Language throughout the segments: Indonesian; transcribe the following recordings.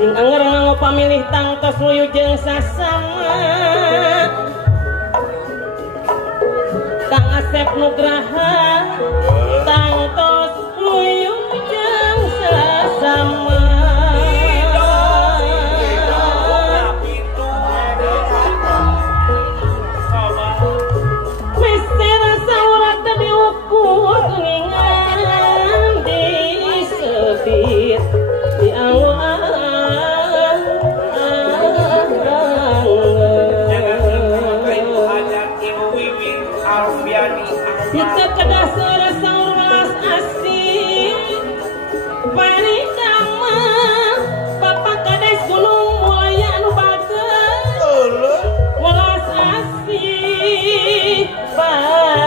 sing anger nganggo pamilih tangtos luyu jeung sasama Kang Asep Nugraha tangtos luyu jeung sasama Mister saurat diukur ngingan di sebit di awal kita kedasar sauras asih paridama papa kades gunung mulai anu bageus welas asih paridama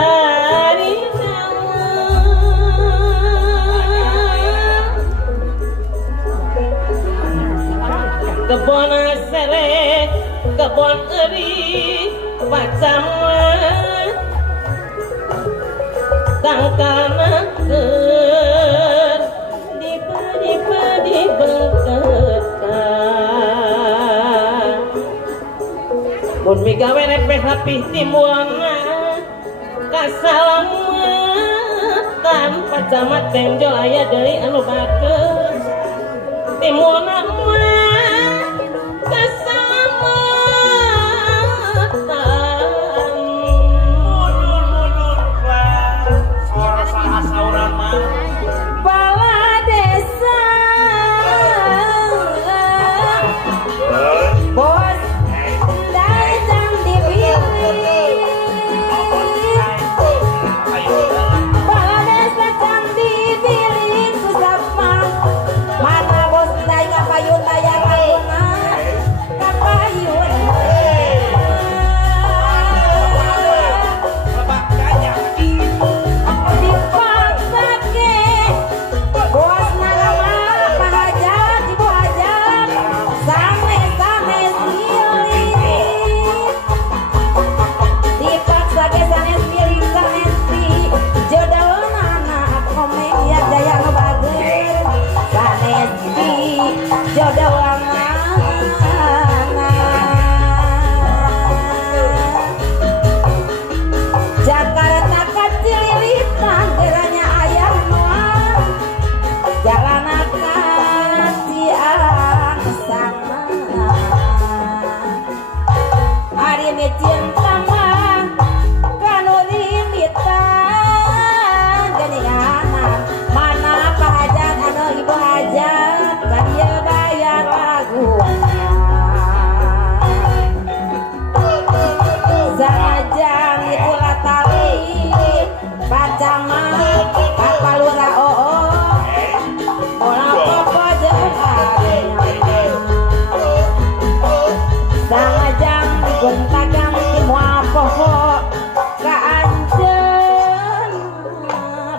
kebon sere kebon eri pacama tangkana ker di bengketan mun migawe repeh rapih timuana kasalamatan pacamat benjol aya deui anu bageus timuana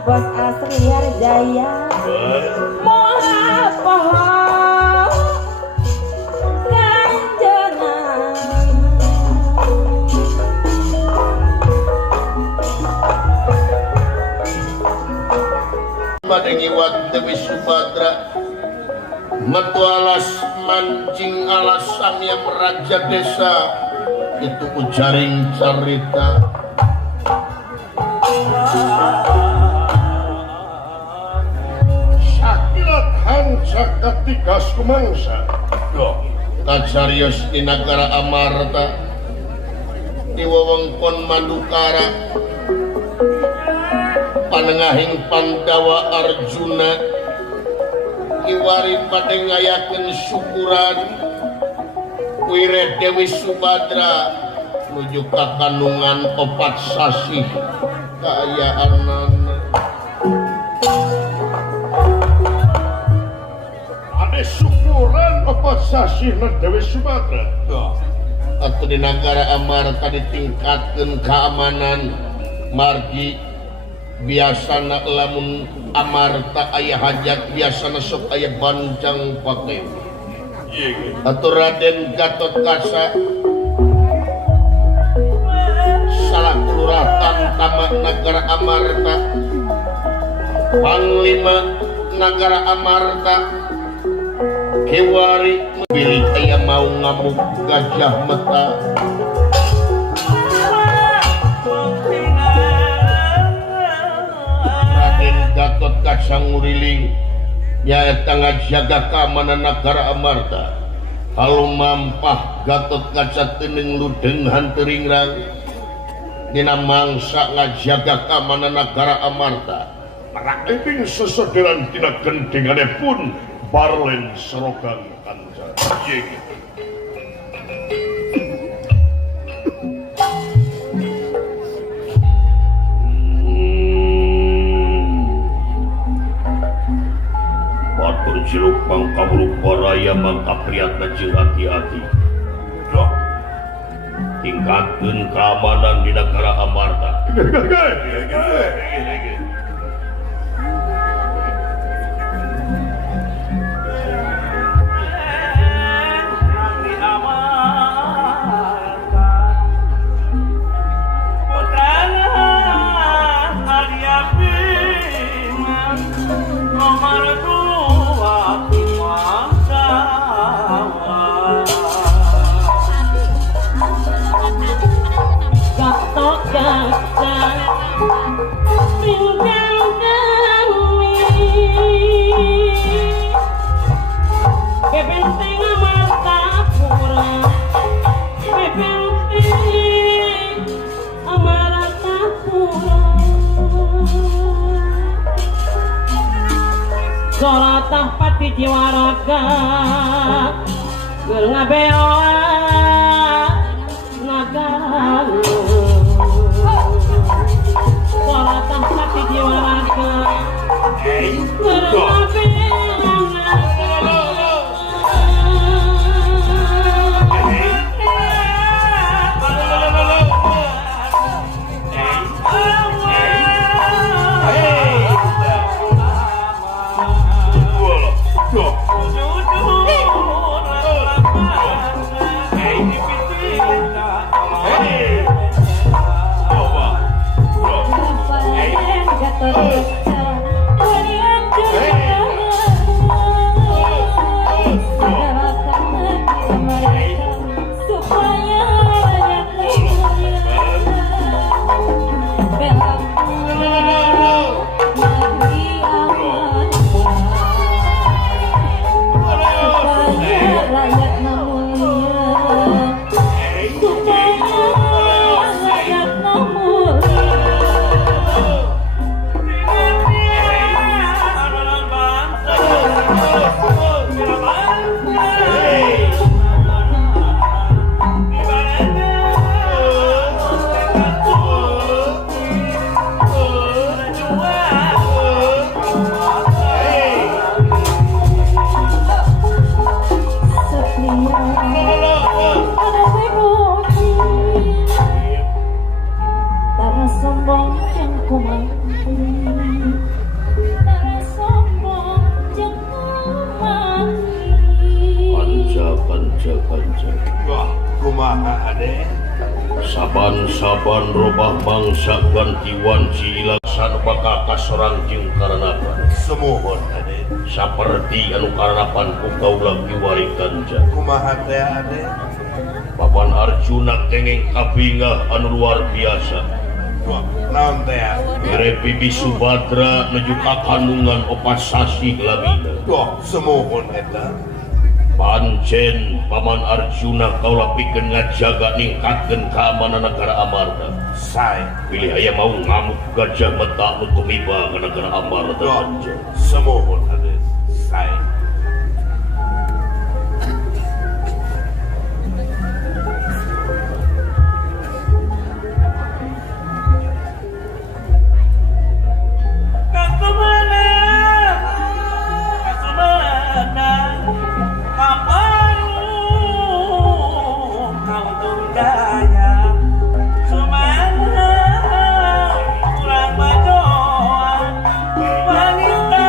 Bos asri Harjaya moha poho kanjena Padengi wat Dewi Subadra metu alas mancing alas samya meraja desa itu ujaring carita Hanca ketika sumangsa kacarios di negara Amarta di wewengkon Madukara panengahing Pandawa Arjuna iwari pada ngayakeun syukuran wireh Dewi Subadra nuju ka kandungan 4 sasi kaayaanan syukuran 4 sasi Dewi Subadra atau di negara Amarta ditingkatkan keamanan margi biasana lamun Amarta ayah hajat biasana sok ayah bancang pakai atau Raden Gatot Kaca salah kelurahan tamak negara Amarta Panglima negara Amarta Kewari pilih aya mau ngamuk gajah mata Raden Gatot Kaca Nguriling nyaeta ngajaga keamanan nagara Amarta kalau mampah Gatot Kaca Teuning Ludeng Hanteuringrang dina mangsa ngajaga keamanan nagara Amarta Raden sesedelan tina gendengane pun Barlen Serogan Kanca Batur Ciluk Pangkaburuk Baraya Mangkapriatna jeung hati-hati tingkatkeun keamanan di negara Amarta Solatah pati jiwa raga geul ngabeoa nagara Solatah pati jiwa raga geul ngabeoa Saban-saban robah bangsa gantiwan cilasan bakal kasorang jeung karanapan semohon Ade saperti anu karanapan ku kaula kiwari Kanja kumaha teh Ade Papan Arjuna kenging kabingah anu luar biasa naon teh Mere Bibi Subadra nuju ka kandungan opat sasi labina semohon eta pancen Paman Arjuna kaula pikeun ngajaga ningkatkeun keamanan negara Amarta sae pilih aya mau ngamuk gajah mata nu tumiba ka negara Amarta Kanja semohon Ade sae Wanita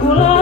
Pulang